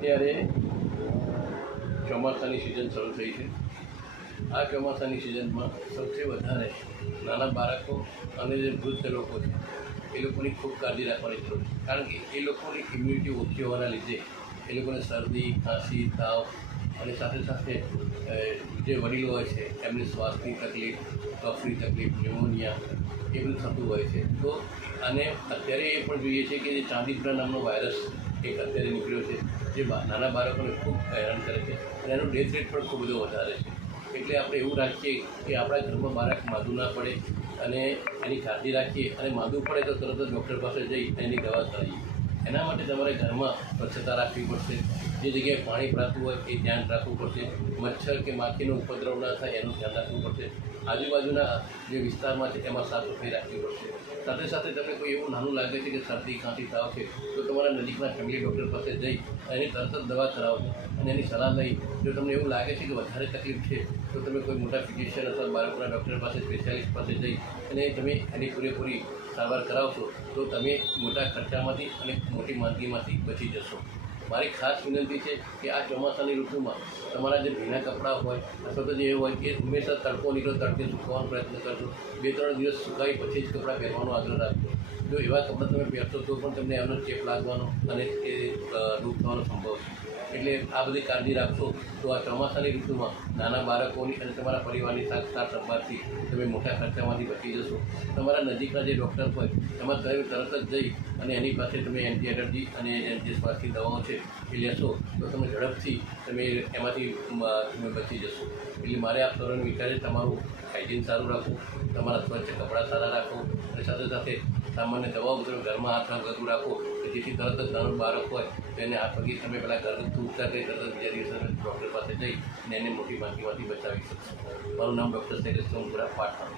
અત્યારે ચોમાસાની સિઝન શરૂ થઈ છે। આ ચોમાસાની સિઝનમાં સૌથી વધારે નાના બાળકો અને જે વૃદ્ધ લોકો છે એ લોકોની ખૂબ કાળજી રાખવાની જરૂર છે, કારણ કે એ લોકોની ઇમ્યુનિટી ઓછી હોવાના લીધે એ લોકોને શરદી, ખાંસી, તાવ અને સાથે સાથે જે વડીલો હોય છે એમને શ્વાસની તકલીફ, કફની તકલીફ, ન્યુમોનિયા એ બધું થતું હોય છે। તો અને અત્યારે એ પણ જોઈએ છે કે જે ચાંદીપુરા નામનો વાયરસ એક અત્યારે નીકળ્યો છે જે નાના બાળકોને ખૂબ હેરાન કરે છે અને એનો ડેથ રેટ પણ ખૂબ બધો વધારે છે। એટલે આપણે એવું રાખીએ કે આપણા ઘરમાં બાળક માદું ના પડે અને એની કાળજી રાખીએ, અને માદું પડે તો તરત જ ડૉક્ટર પાસે જઈ એની દવા કરાવીએ। એના માટે તમારે ઘરમાં સ્વચ્છતા રાખવી પડશે, જે જગ્યાએ પાણી ભરાતું હોય એ ધ્યાન રાખવું પડશે, મચ્છર કે માખીનો ઉપદ્રવ ના થાય એનું ધ્યાન રાખવું પડશે, આજુબાજુના જે વિસ્તારમાં છે એમાં સાફ સફાઈ રાખવી પડશે। સાથે સાથે તમને કોઈ એવું નાનું લાગે છે કે શરદી, ખાંસી, તાવ છે તો તમારા નજીકના ફેમિલી ડૉક્ટર પાસે જઈ એની તરત જ દવા કરાવજો અને એની સલાહ લઈ જો તમને એવું લાગે છે કે વધારે તકલીફ છે તો તમે કોઈ મોટા ફિઝિશિયન અથવા બાળકોના ડૉક્ટર પાસે, સ્પેશિયાલિસ્ટ પાસે જઈ અને તમે એની પૂરેપૂરી સારવાર કરાવશો તો તમે મોટા ખર્ચામાંથી અને મોટી માંદગીમાંથી બચી જશો। મારી ખાસ વિનંતી છે કે આ ચોમાસાની ઋતુમાં તમારા જે ભીના કપડાં હોય અથવા તો જે એવું હોય કે હંમેશા તડકો નીકળો તડકે સૂકવવાનો પ્રયત્ન કરજો। 2-3 દિવસ સુકાઈ પછી જ કપડાં પહેરવાનો આગ્રહ રાખજો। જો એવા કપડાં તમે પહેરશો તો પણ તમને એમનો ચેપ લાગવાનો અને એ રોગ થવાનો સંભવ છે। એટલે આ બધી કાળજી રાખશો તો આ ચોમાસાની ઋતુમાં નાના બાળકોની અને તમારા પરિવારની સાર સંભાળથી તમે મોટા ખર્ચામાંથી બચી જશો। તમારા નજીકના જે ડૉક્ટર હોય એમાં તમે તરત જ જઈ અને એની પાસે તમે એન્ટી એલર્જી અને જે શ્વાસની દવાઓ છે એ લેશો તો તમે ઝડપથી તમે એમાંથી તમે બચી જશો। એટલે મારે આપ સૌને વિચાર છે તમારું હાઇજીન સારું રાખો, તમારા સ્વચ્છ કપડાં સારા રાખો અને સાથે સાથે સામાન્ય દવાઓ તમે ઘરમાં હાથ ગતું રાખો કે જેથી તરત જ નાનું બાળક હોય તો એને હાથ પગી તમે પહેલાં ઘરગથ્થુ ઉપચાર કરી તરત બીજા દિવસે તમે ડૉક્ટર પાસે જઈ અને એને મોટી માંદગીમાંથી બચાવી શકશો। મારું નામ ડૉક્ટર શૈલેષ સોમપુરા, પાટણ।